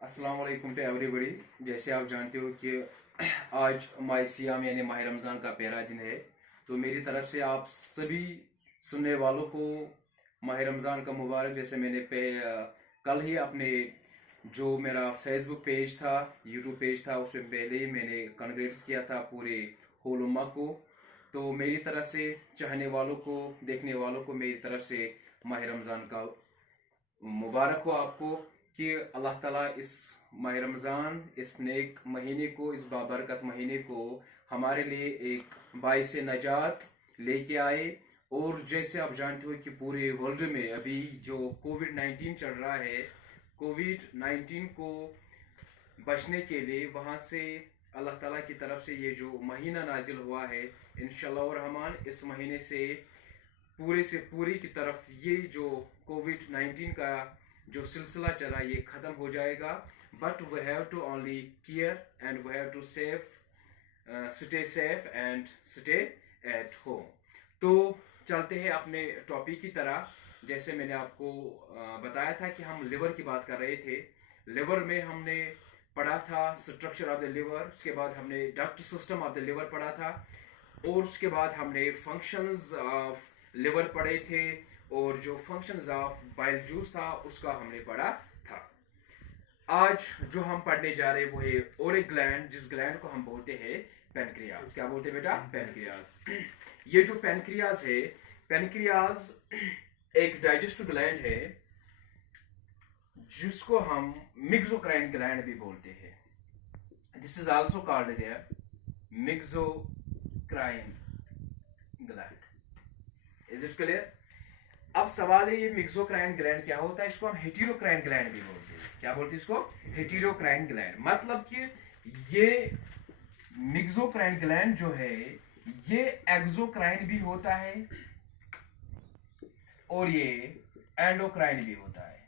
अस्सलाम वालेकुम to everybody. जैसे आप जानते हो कि आज माह सियाम यानी माह रमज़ान का पहला दिन है, तो मेरी तरफ से आप सभी सुनने वालों को माह रमज़ान का मुबारक। जैसे मैंने कल ही अपने जो मेरा फेसबुक पेज था, यूट्यूब पेज था, उससे पहले ही मैंने कॉन्ग्रेट्स किया था पूरे होल उम्मा को। तो मेरी तरफ से चाहने वालों को, देखने वालों को मेरी तरफ से माह रमज़ान का मुबारक हो आपको कि अल्लाह ताला इस माह रमज़ान, इस नेक महीने को, इस बाबरकत महीने को हमारे लिए एक बाइस नजात लेके आए। और जैसे आप जानते हो कि पूरे वर्ल्ड में अभी जो कोविड-19 चल रहा है, कोविड-19 को बचने के लिए वहाँ से अल्लाह ताला की तरफ से ये जो महीना नाजिल हुआ है, इंशाल्लाह रहमान इस महीने से पूरी की तरफ ये जो कोविड-19 का जो सिलसिला चला ये ख़त्म हो जाएगा। But we have to only care and we have to stay safe and stay at home. तो चलते हैं अपने टॉपिक की तरह। जैसे मैंने आपको बताया था कि हम लिवर की बात कर रहे थे। लिवर में हमने पढ़ा था स्ट्रक्चर ऑफ द लिवर, उसके बाद हमने duct system of the liver पढ़ा था, और उसके बाद हमने फंक्शंस ऑफ लिवर पढ़े थे, और जो फंक्शंस ऑफ बाइल जूस था उसका हमने पढ़ा था। आज जो हम पढ़ने जा रहे हैं वो है और एक ग्लैंड, जिस ग्लैंड को हम बोलते हैं पेनक्रियाज। क्या बोलते हैं बेटा? पेनक्रियाज। ये जो पेनक्रियाज है, पेनक्रियाज एक डाइजेस्टिव ग्लैंड है जिसको हम मिक्सोक्राइन ग्लैंड भी बोलते हैं। This is also called the mixocrine gland. Is it clear? अब सवाल है, ये मिक्सोक्राइन ग्लैंड क्या होता है? इसको हम हेटेरोक्राइन ग्लैंड भी बोलते हैं। क्या बोलते हैं इसको? हेटेरोक्राइन ग्लैंड। मतलब कि ये मिक्सोक्राइन ग्लैंड जो है ये एक्सोक्राइन भी होता है और ये एंडोक्राइन भी होता है।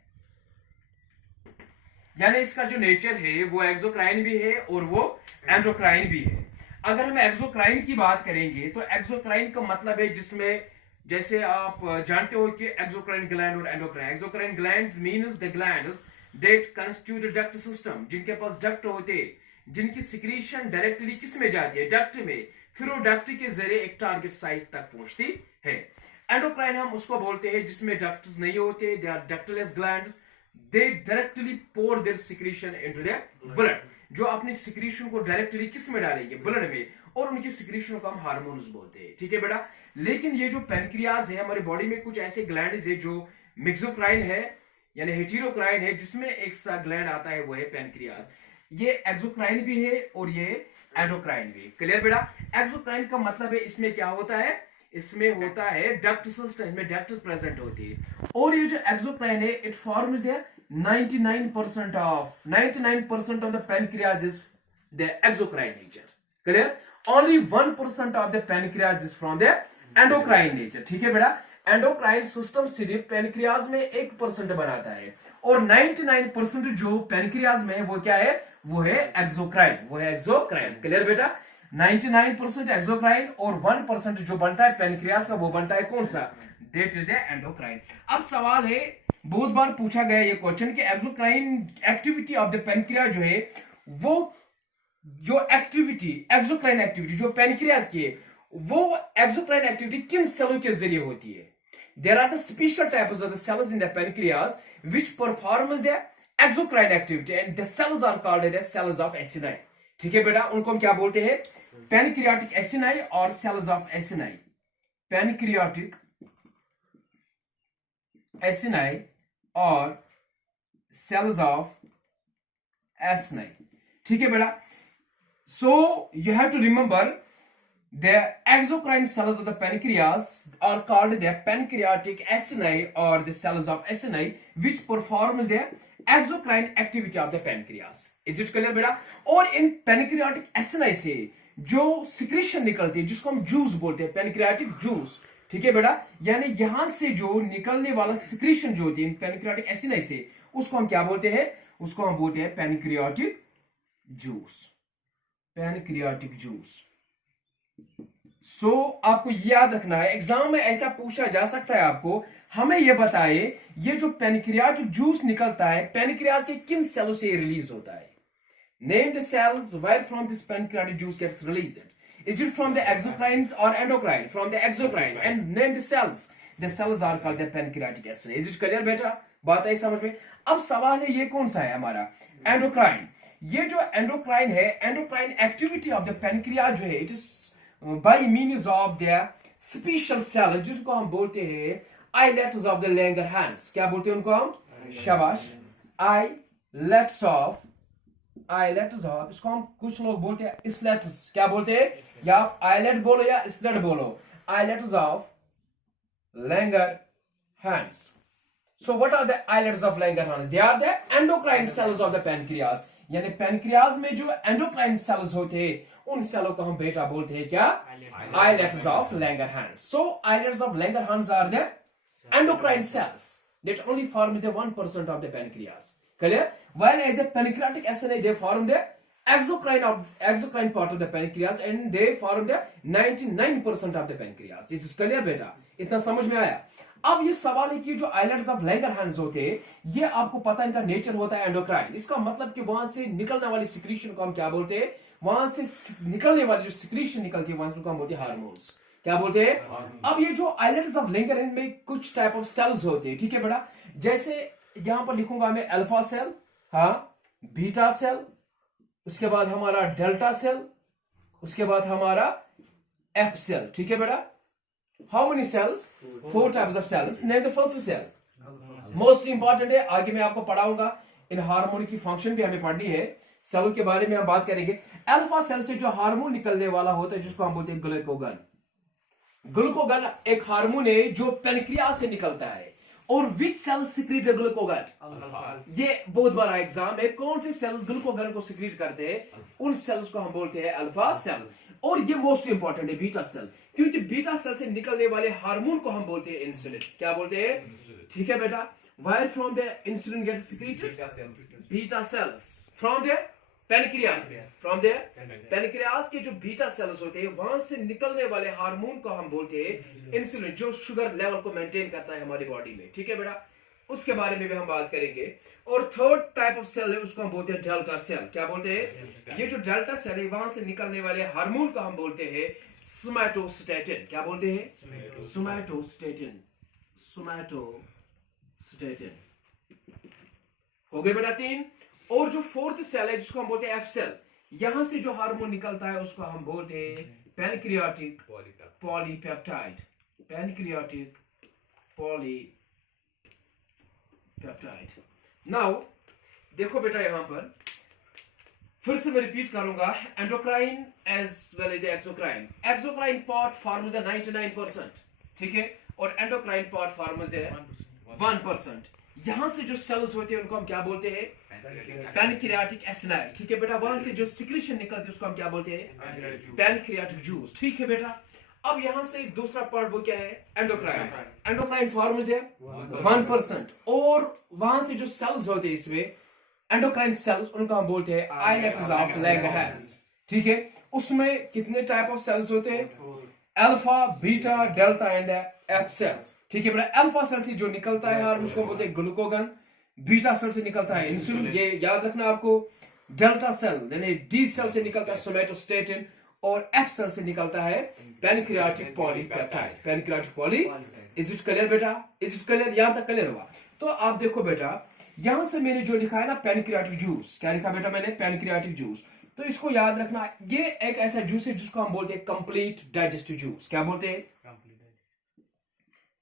यानी इसका जो नेचर है वो एक्सोक्राइन भी है और वो एंडोक्राइन भी है। अगर हम एक्सोक्राइन की बात करेंगे तो एक्सोक्राइन का मतलब है जिसमें, जैसे आप जानते हो कि एक्सोक्राइन ग्लैंड और endocrine. Exocrine gland means the glands that constitute a duct system, जिनके पास डक्ट होते हैं, जिनकी सिक्रीशन डायरेक्टली किस में जाती है? डक्ट में। फिर वो डक्ट के जरिए एक टारगेट साइट तक पहुंचती है। एंडोक्राइन हम उसको बोलते हैं जिसमें डक्ट्स नहीं होते, they are ductless glands, they directly pour their secretion into the blood, जो अपनी सिक्रीशन को डायरेक्टली किस में डालेंगे? ब्लड में। और उनकी सिक्रीशन को हम हार्मोन्स बोलते हैं। ठीक है बेटा? लेकिन ये जो पेनक्रियाज है, हमारी बॉडी में कुछ ऐसे ग्लैंड्स है जो मिक्सोक्राइन है यानी हेटेरोक्राइन है, जिसमें एक सा ग्लैंड आता है वो है पेनक्रियाज। ये एक्सोक्राइन भी है और ये एंडोक्राइन भी। क्लियर बेटा? एक्सोक्राइन का मतलब है इसमें क्या होता है? इसमें होता है डक्ट सिस्टम, इसमें डक्ट्स प्रेजेंट होती है। और ये जो एक्सोक्राइन है, it forms the 99% of the pancreas is the exocrine nature. Clear? Only 1% of the pancreas is from the endocrine nature. ठीक है बेटा? एंडोक्राइन सिस्टम सिर्फ पेनक्रियाज में 1% बनाता है, और 99% जो पेनक्रियाज में है वो क्या है? वो है एक्सोक्राइन। वो है एक्सोक्राइन। क्लियर बेटा? 99% एक्सोक्राइन और 1% जो बनता है पेनक्रियाज का, वो बनता है कौन सा? That is the endocrine. अब सवाल है, बहुत बार पूछा गया ये क्वेश्चन कि exocrine activity of the pancreas जो है, वो जो एक्टिविटी, एक्सोक्राइन एक्टिविटी जो पेनक्रियाज की है, वो एक्सोक्राइन एक्टिविटी किन सेलों के जरिए होती है? There are the special types of the cells in the pancreas which performs the exocrine activity, and the cells are called the cells of acini. ठीक है बेटा? उनको हम क्या बोलते हैं? पेनक्रियाटिक एसिनाई और cells of acini. Pancreatic acini और सेल्स ऑफ एसिनाई। ठीक है बेटा? So you have to remember the exocrine cells of the pancreas are called the pancreatic acini or the cells of acini which performs the exocrine activity of the pancreas. Is it clear बेटा? और इन pancreatic acini से जो secretion निकलती है जिसको हम juice बोलते हैं, पेनक्रियाटिक जूस। ठीक है बेटा? यानी यहां से जो निकलने वाला सिक्रीशन जो होती है पेनक्रियाटिक एसिनी से, उसको हम क्या बोलते हैं? उसको हम बोलते हैं पेनक्रियाटिक जूस। Pancreatic juice. आपको याद रखना है, एग्जाम में ऐसा पूछा जा सकता है आपको, हमें यह बताए ये जो पेनक्रियाज जूस निकलता है पेनक्रियाज के किन सेलों से रिलीज होता है। Name the cells where from this pancreatic juice gets released. Is it from the exocrine or endocrine? From the exocrine. And name the cells. The cells are called the pancreatic acid. Is it clear बेटा? बात आई समझ में? अब सवाल है ये कौन सा है हमारा? एंडोक्राइन। ये जो एंडोक्राइन है, endocrine activity of the pancreas जो है, it is by means of the special cell जिसको हम बोलते हैं आइलेट्स ऑफ द लैंगरहांस। क्या बोलते हैं उनको हम? शाबाश। आइलेट्स ऑफ इसको हम कुछ लोग बोलते हैं स्लेट्स। क्या बोलते हैं? या आप आइलेट बोलो या स्लेट बोलो। Islets of Langerhans. So what are the islets of Langerhans? They are the endocrine cells of the pancreas. यानी पैनक्रियाज में जो एंडोक्राइन सेल्स होते हैं उन सेलों को हम बेटा बोलते हैं क्या? Islets of Langerhans. So islets of Langerhans are the endocrine cells that only form the 1% of the pancreas. Clear? While as the pancreatic acini, they form the exocrine part of the pancreas and they form the 99% of the pancreas. It is clear बेटा? इतना समझ में आया? अब ये सवाल है कि जो आइलेट्स ऑफ लैंगरहांस होते हैं ये आपको पता है इनका नेचर होता है एंडोक्राइन। इसका मतलब कि वहां से निकलने वाली सिक्रीशन को हम क्या बोलते हैं? वहां से निकलने वाली जो सिक्रीशन निकलती है वहां को हम बोलते हैं हार्मोन्स। क्या बोलते हैं? अब ये जो आइलेट्स ऑफ लैंगरहांस में कुछ टाइप ऑफ सेल्स होते हैं, ठीक है बेटा? जैसे यहां पर लिखूंगा मैं अल्फा सेल, हाँ, बीटा सेल, उसके बाद हमारा डेल्टा सेल, उसके बाद हमारा एफ सेल, ठीक है बेटा? How many cells? 4 types of cells. Name the first cell. Most important है, आगे मैं आपको पढ़ाऊंगा। इन हार्मोन की फंक्शन भी हमें पढ़नी है, सेल के बारे में हम बात करेंगे। अल्फा सेल से जो हार्मोन निकलने वाला होता है जिसको हम बोलते हैं ग्लूकोगन। ग्लूकोगन एक हार्मोन है जो पेनक्रियाज से निकलता है। और विच सेल सिक्रीट ग्लूकोगन? ये बहुत बड़ा एग्जाम है। कौन से सेल्स ग्लूकोगन को सिक्रीट करते हैं उन सेल्स को हम बोलते हैं अल्फा सेल। और ये मोस्ट इंपॉर्टेंट है बीटा सेल, क्योंकि बीटा सेल से निकलने वाले हार्मोन को हम बोलते हैं इंसुलिन। क्या बोलते हैं? ठीक है बेटा? Where from the insulin gets secreted? Beta cells from the pancreas. From the pancreas के जो बीटा सेल्स होते हैं वहां से निकलने वाले हार्मोन को हम बोलते हैं इंसुलिन, जो शुगर लेवल को मेंटेन करता है हमारी बॉडी में। ठीक है बेटा? उसके बारे में भी हम बात करेंगे। और थर्ड टाइप ऑफ सेल है उसको हम बोलते हैं डेल्टा सेल। क्या बोलते हैं? ये जो डेल्टा सेल है वहां से निकलने वाले हार्मोन को हम बोलते हैं सोमैटोस्टेटिन। क्या बोलते हैं? सोमैटोस्टेटिन। सोमैटोस्टेटिन। हो गए बेटा 3। और जो फोर्थ सेल है जिसको हम बोलते हैं एफ सेल, यहां से जो हार्मोन निकलता है उसको हम बोलते हैं pancreatic polypeptide. Pancreatic polypeptide. Now देखो बेटा यहां पर फिर से मैं रिपीट करूंगा, endocrine as well as the exocrine. Exocrine part forms the 99%, ठीक है? और एंडोक्राइन पार्ट फॉर्म्स द 1%। यहां से जो सेल्स होते हैं उनको हम क्या बोलते हैं? पैनक्रियाटिक एसिनी। ठीक है बेटा? वहां से जो सिक्रीशन निकलती है उसको हम क्या बोलते हैं? Pancreatic juice. ठीक है बेटा? अब यहां से दूसरा पार्ट वो क्या है? एंडोक्राइन। एंडोक्राइन फॉर्म्स है 1%। और वहां से जो सेल्स होते हैं इसमें एंडोक्राइन सेल्स, उनको हम बोलते हैं आइलेट्स ऑफ लैंगरहांस। ठीक है? उसमें कितने टाइप ऑफ सेल्स होते हैं? Alpha, beta, delta and F cell. ठीक है बेटा? अल्फा सेल से जो निकलता है हार्मोन उसको बोलते हैं ग्लूकोगन। बीटा सेल से निकलता है इंसुलिन, ये याद रखना आपको। डेल्टा सेल यानी डी सेल से निकलता है सोमैटोस्टेटिन। और एफ सेल से निकलता है pancreatic polypeptide. Pancreatic poly. Is it clear बेटा? Is it clear? यहां तक क्लियर हुआ? तो आप देखो बेटा यहां से मैंने जो लिखा है ना पैनक्रियाटिक जूस, क्या लिखा बेटा मैंने? Pancreatic juice. तो इसको याद रखना, ये एक ऐसा जूस है जिसको हम बोलते हैं कंप्लीट डाइजेस्टिव जूस। क्या बोलते हैं?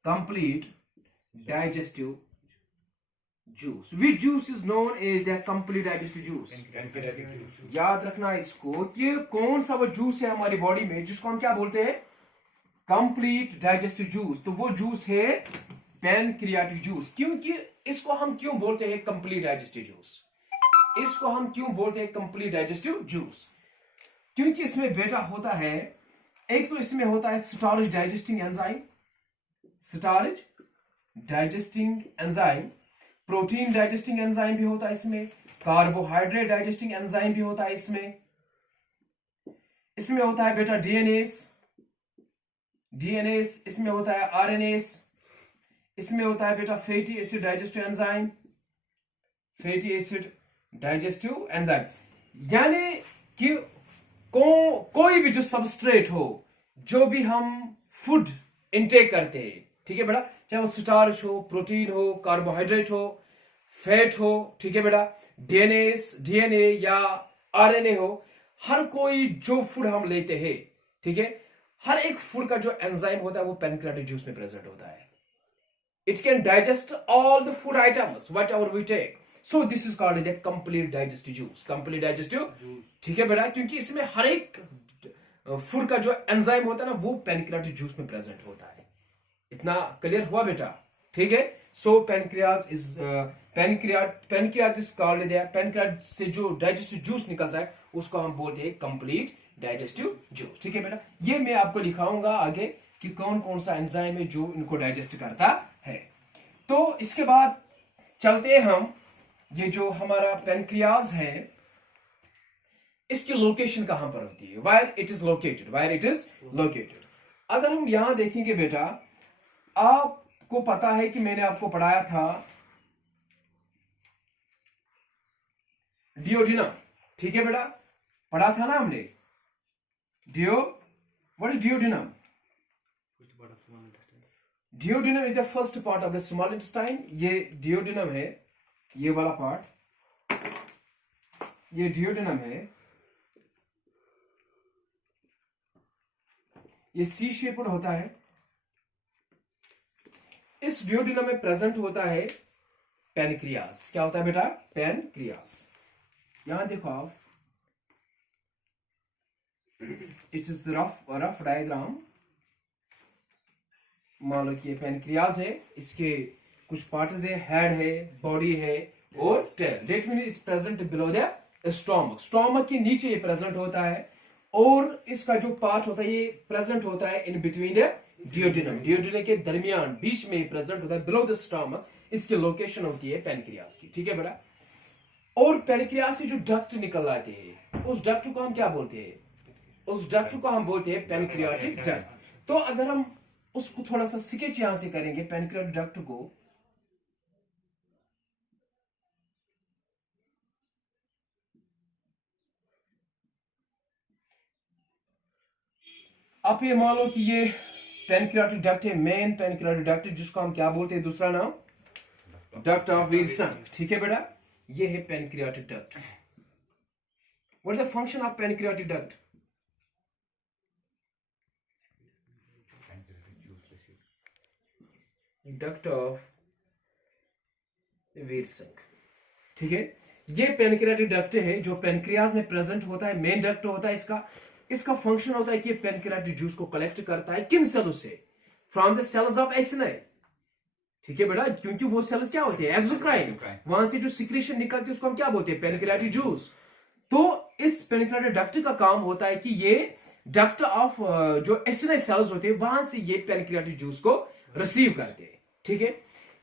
Complete digestive juice. Which juice is known as the complete digestive juice? याद रखना इसको कि कौन सा वो जूस है हमारी बॉडी में जिसको हम क्या बोलते हैं? Complete digestive juice. तो वो जूस है पैनक्रियाटिक जूस। क्योंकि इसको हम क्यों बोलते हैं कंप्लीट डाइजेस्टिव जूस? इसको हम क्यों बोलते हैं कंप्लीट डाइजेस्टिव जूस? क्योंकि इसमें बेटा होता है, एक तो इसमें होता है starch digesting enzyme, starch digesting enzyme, protein digesting enzyme भी होता है इसमें, कार्बोहाइड्रेट डाइजेस्टिंग एंजाइम भी होता है इसमें। इसमें होता है बेटा डीएनएस, डीएनएस, इसमें होता है आरएनएस, इसमें होता है बेटा fatty acid digestive enzyme, fatty acid digestive enzyme. यानी कि कोई भी जो सबस्ट्रेट हो, जो भी हम फूड इनटेक करते हैं, ठीक है बेटा, चाहे वो स्टार्च हो, प्रोटीन हो, कार्बोहाइड्रेट हो, फैट हो, ठीक है बेटा, डीएनए या आरएनए हो, हर कोई जो फूड हम लेते हैं, ठीक है, हर एक फूड का जो एंजाइम होता है वो पैनक्रियाटिक जूस में प्रेजेंट होता है। It can digest all the food items whatever we take, so this is called the complete digestive juice, complete digestive, ठीक है बेटा, क्योंकि इसमें हर एक फूड का जो एंजाइम होता है ना वो पैनक्रियाटिक जूस में प्रेजेंट होता है। इतना क्लियर हुआ बेटा, ठीक है। So pancreas is pancreas is called, pancreas से जो डाइजेस्टिव जूस निकलता है उसको हम बोलते हैं कंप्लीट डाइजेस्टिव जूस, ठीक है बेटा। ये मैं आपको लिखाऊंगा आगे कि कौन कौन सा एंजाइम है जो इनको डाइजेस्ट करता है। तो इसके बाद चलते हैं हम, ये जो हमारा पैनक्रियाज है इसकी लोकेशन कहां पर होती है, wire it is located, wire it is located. अगर हम यहां देखेंगे बेटा, आपको पता है कि मैंने आपको पढ़ाया था डियोडिनम, ठीक है बेटा, पढ़ा था ना हमने what is duodenum? Duodenum is the first part of the small intestine. ये डियोडिनम है, ये वाला पार्ट, ये डियोडिनम है, ये सी शेप्ड होता है। इस डियोडिनम में प्रेजेंट होता है पैनक्रियास। क्या होता है बेटा? पैनक्रियास। यहां देखो आप, इट इज रफ डायग्राम। मान लो कि ये पैनक्रियास है, इसके कुछ पार्ट्स है, हेड है, बॉडी है और tail. That mean is present below the stomach. Stomach के नीचे ये प्रेजेंट होता है और इसका जो पार्ट होता है ये प्रेजेंट होता है इन बिटवीन द डियोडिनम। डियोडिनम के दरमियान बीच में प्रेजेंट होता है बिलो द स्टोमक। इसकी लोकेशन होती है पैनक्रियास की, ठीक है बेटा। और पैनक्रियास से जो डक्ट निकल आते हैं उस डक्ट को हम क्या बोलते हैं? उस डक्ट को हम बोलते हैं पैनक्रियाटिक डक्ट। तो अगर हम उसको थोड़ा सा स्केच यहां से करेंगे पैनक्रियाटिक डक्ट को, आप ये मान लो कि ये पैनक्रियाटिक डक्ट है, मेन पैनक्रियाटिक डक्ट, जिसको हम क्या बोलते हैं, दूसरा नाम डक्ट ऑफ विल्सन, ठीक है बेटा। ये है pancreatic duct. What is the function of pancreatic duct? Duct of Wilson, ठीक है। ये पैनक्रियाटिक डक्ट है जो पैनक्रियास में प्रेजेंट होता है, मेन डक्ट होता है इसका। इसका फंक्शन होता है कि पैनक्रियाटिक जूस को कलेक्ट करता है किन सेलों से? From the cells of acini, ठीक है बेटा, क्योंकि वो सेल्स क्या होते हैं? एक्सोक्राइन। वहां से जो सिक्रेशन निकलती है उसको हम क्या बोलते हैं? Pancreatic juice. तो इस पैनक्रियाटिक डक्ट का काम होता है कि ये डक्ट ऑफ जो एसिनाई सेल्स होते हैं वहां से ये पैनक्रियाटिक जूस को रिसीव करते हैं, ठीक है।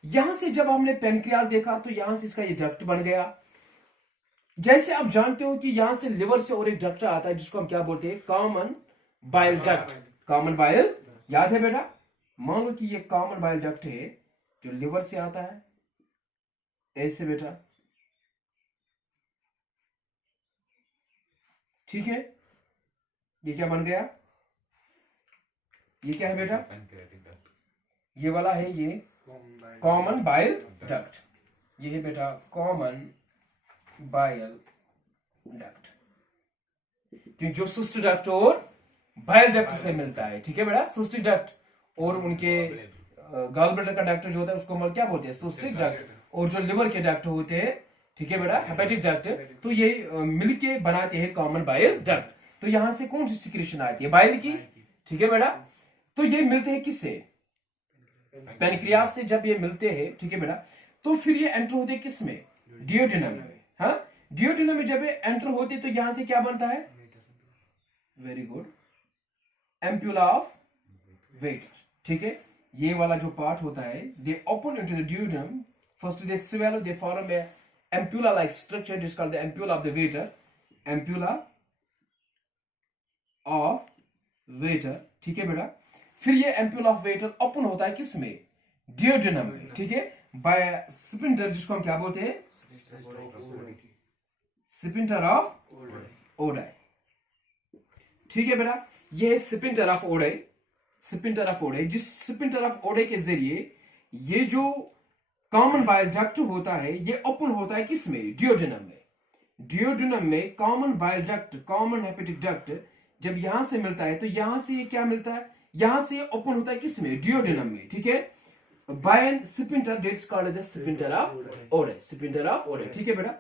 यहां से जब हमने पैनक्रियास देखा तो यहां से इसका ये डक्ट बन गया। जैसे आप जानते हो कि यहां से लिवर से और एक डक्ट आता है जिसको हम क्या बोलते हैं? Common bile duct. Common bile याद है बेटा? मान लो कि ये कॉमन बाइल डक्ट है जो लिवर से आता है, ऐसे बेटा, ठीक है। ये क्या बन गया? ये क्या है बेटा? ये वाला है ये कॉमन बाइल डक्ट। ये है बेटा कॉमन बाइल डक्ट, क्योंकि जो सिस्टिक डक्ट और बाइल डक्ट से मिलता है, ठीक है बेटा। सिस्टिक डक्ट और उनके गॉल ब्लैडर का डक्ट जो होता है उसको हम क्या बोलते हैं? Cystic duct. और जो लिवर के डक्ट होते हैं, ठीक है बेटा, हेपेटिक डक्ट, तो ये मिलके बनाते हैं कॉमन बाइल डक्ट। तो यहां से कौन सी सिक्रेशन आती है? बाइल की, ठीक है बेटा। तो ये मिलते हैं किससे? पैनक्रियास से। जब ये मिलते हैं, ठीक है बेटा, तो फिर ये एंटर होते हैं किस में? डियोडिनम में। हाँ, डियोडिनम में जब ये एंटर होते तो यहां से क्या बनता है? Very good, ampulla of Vater, ठीक है। ये वाला जो पार्ट होता है, they open into the duodenum, first they swallow, they form a ampulla like structure, it is called the ampulla of the Vater, ampulla of Vater, ठीक है बेटा। फिर ये एम्प्यूल ऑफ वेटर ओपन होता है किसमें, डियोडेनम में, ठीक है, बाय स्पिंटर, जिसको हम क्या बोलते हैं, स्पिंटर ऑफ ओडाई, ठीक है बेटा। ये है sphincter of Oddi, sphincter of ODI. जिस स्पिंटर ऑफ ओडाई के जरिए ये जो कॉमन बाइल डक्ट होता है ये ओपन होता है किसमें, डियोडेनम में। डियोडेनम में common bile duct, common hepatic duct जब यहां से मिलता है तो यहां से ये क्या मिलता है, यहां से ओपन होता है किसमें, डियोडेनम में, ठीक है, by sphincter that's called the sphincter of Oddi, sphincter of Oddi, ठीक है बेटा।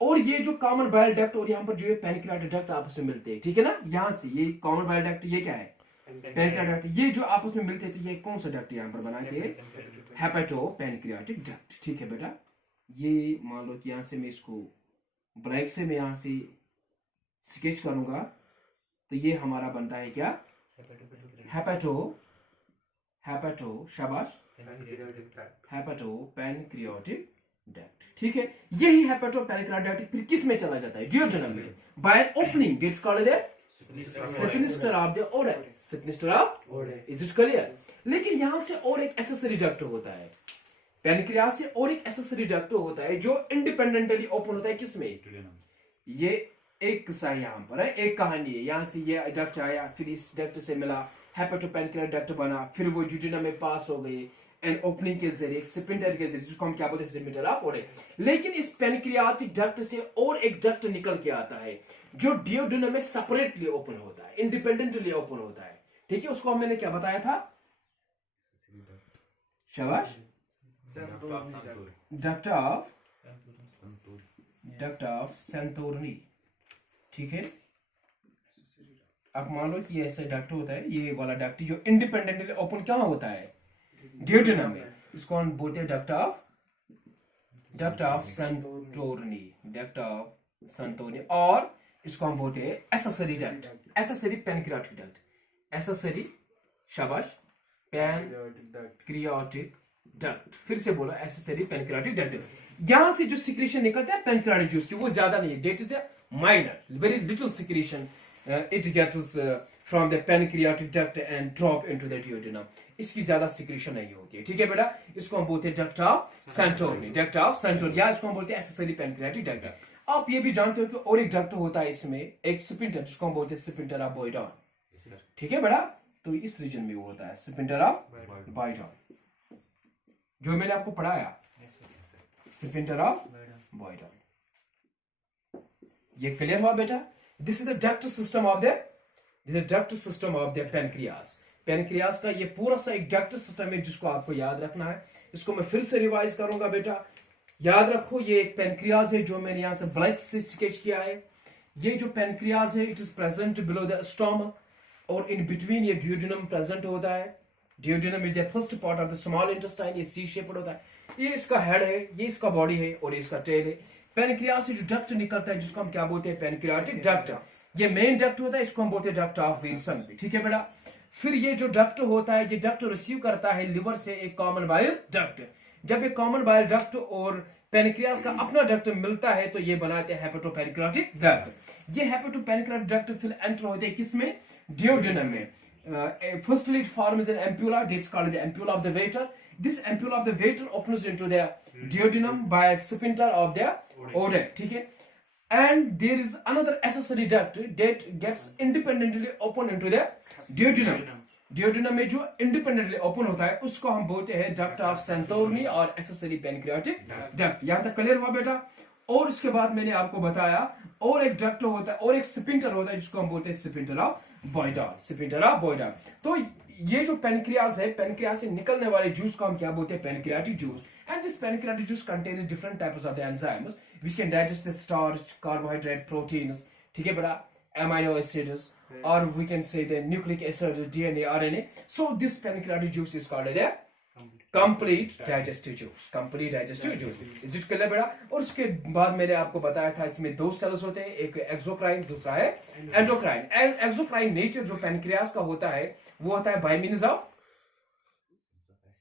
और ये जो कॉमन बाइल डक्ट और यहाँ पर जो है पैनक्रियाटिक डक्ट आपस में मिलते हैं, ठीक है ना, यहां से ये कॉमन बाइल डक्ट, ये क्या है, पैनक्रियाटिक डक्ट, ये जो आपस में मिलते हैं तो ये कौन सा डक्ट यहाँ पर बनाते हैं, हेपेटो पैनक्रियाटिक डक्ट, ठीक है बेटा। ये मान लो कि यहां से मैं इसको ब्लैक से मैं यहां से स्केच करूंगा तो ये हमारा बनता है क्या, हेपेटो, हेपेटो, शाबाश, हेपेटो पैनक्रियाटिक डक्ट, ठीक है। यही हेपेटो पैनक्रियाटिक डक्ट फिर किस में चला जाता है, डियोडेनम में, by opening that's called the sphincter of the Oddi, sphincter of Oddi, is it clear. लेकिन यहां से और एक एसेसरी डक्ट होता है, पैनक्रियास से और एक एसेसरी डक्ट होता है जो इंडिपेंडेंटली ओपन होता है किसमें, ये एक किस्सा यहां पर है, एक कहानी है। यहां से ये डक्ट आया, फिर इस डक्ट से मिला हेपेटो पैनक्रियाटिक डक्ट बना, फिर वो डियोडेनम में पास हो गए एंड ओपनिंग के जरिए, स्पिंटर के जरिए, जिसको हम क्या बोलते हैं, स्पिंटर ऑफ ओडाई। लेकिन इस पैनक्रियाटिक डक्ट से और एक डक्ट निकल के आता है जो डियोडेनम में सेपरेटली ओपन होता है, इंडिपेंडेंटली ओपन होता है, ठीक है। उसको हमने क्या बताया था, शाबाश, डक्ट ऑफ सेंटोरनी, ठीक है। अब मान लो कि ऐसा डक्ट होता है, ये वाला डक्ट जो इंडिपेंडेंटली ओपन क्या होता है, डियोडेनम में, इसको हम बोलते हैं duct of Santorini, duct of Santorini, और इसको हम बोलते हैं accessory duct, accessory pancreatic duct, accessory, शाबाश, पैनक्रियाटिक डक्ट, फिर से बोला एसेसरी पैनक्रियाटिक डक्ट। यहां से जो सिक्रीशन निकलता है पैनक्रियाटिक जूस की वो ज्यादा नहीं है, that is the minor, very little secretion it gets from the pancreatic duct and drop into the duodenum, इसकी ज्यादा सिक्रीशन नहीं होती है, ठीक है बेटा। इसको हम बोलते हैं duct of Santorini, duct of Santorini, या इसको हम बोलते हैं एसेसरी पैनक्रियाटिक डक्ट। आप ये भी जानते हो कि और एक डक्ट होता है इसमें, एक स्पिंटर, जिसको हम बोलते हैं स्पिंटर ऑफ बॉयडन, ठीक है बेटा। तो इस रीजन में वो होता है स्पिंटर ऑफ बॉयडन, जो मैंने आपको पढ़ाया, स्पिंटर ऑफ बॉयडन। ये क्लियर हुआ बेटा। This is the duct system of the, this is duct system of the pancreas. Pancreas का ये पूरा सा एक डक्ट सिस्टम है जिसको आपको याद रखना है। इसको मैं फिर से रिवाइज करूंगा बेटा, याद रखो। ये एक पैनक्रियास है जो मैंने यहां से ब्लैक से स्केच किया है। ये जो पैनक्रियास है it is present below the stomach, और इन बिटवीन ये डियोडेनम प्रेजेंट होता है। Duodenum is the first part of the small intestine, ये सी शेप्ड होता है। ये इसका हेड है, ये इसका बॉडी है, और ये इसका टेल है। पैनक्रियास से जो डक्ट निकलता है जिसको हम क्या बोलते हैं, पैनक्रियाटिक डक्ट, ये मेन डक्ट होता है, इसको हम बोलते हैं डक्ट ऑफ विल्सन, ठीक है बेटा। फिर ये जो डक्ट होता है, ये डक्ट रिसीव करता है लिवर से एक कॉमन बाइल डक्ट। जब ये कॉमन बाइल डक्ट और पैनक्रियास का अपना डक्ट मिलता है तो ये बनाते हैं हेपेटो पैनक्रियाटिक डक्ट। ये हेपेटो पैनक्रियाटिक डक्ट फिर एंटर होते हैं किसमें, डियोडेनम में। Firstly, it forms an ampulla. It's called the ampulla of the Vater. This ampulla of the Vater opens into the duodenum by a sphincter of the Oda. ठीक है? And there is another accessory duct that gets independently open into the duodenum. Duodenum में जो independently open होता है उसको हम बोलते हैं duct of Santorni और accessory pancreatic duct. यहाँ तक क्लियर हुआ बेटा? और उसके बाद मैंने आपको बताया और एक डक्ट होता है और एक स्पिंटर होता है जिसको हम बोलते हैं स्पिंटर ऑफ बॉयडन, स्पिंटर ऑफ बॉयडन। तो ये जो पैनक्रियास है, पैनक्रियास से निकलने वाले जूस को हम क्या बोलते हैं, pancreatic juice. And this pancreatic juice contains different types of the enzymes which can digest the starch, carbohydrate, proteins, ठीक है बेटा, अमीनो एसिड्स, और we can say the nucleic acid, DNA, RNA. So this pancreatic juice is called the complete digestive juice, complete digestive juice. Is it clear बेटा? और उसके बाद मैंने आपको बताया था इसमें दो सेल्स होते हैं, एक एक्सोक्राइन, दूसरा है एंडोक्राइन। एक्सोक्राइन नेचर जो पैनक्रियास का होता है वो होता है by means of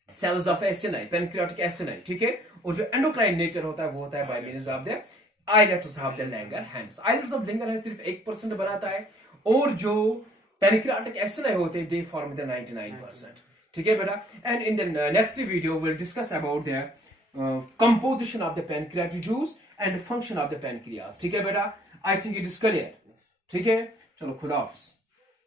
cells of acini, pancreatic acini, ठीक है। और जो एंडोक्राइन नेचर होता है वो होता है by means of the islets of the Langerhans. Islets of Langerhans सिर्फ 1% बनाता है, और जो पैनक्रियाटिक एसिड होते दे फॉर्म द 99%. ठीक है बेटा. And in the next video will discuss about the composition of the pancreatic juice and function of the pancreas. ठीक है बेटा. I think it is clear. ठीक है. चलो खुदा हाफिज.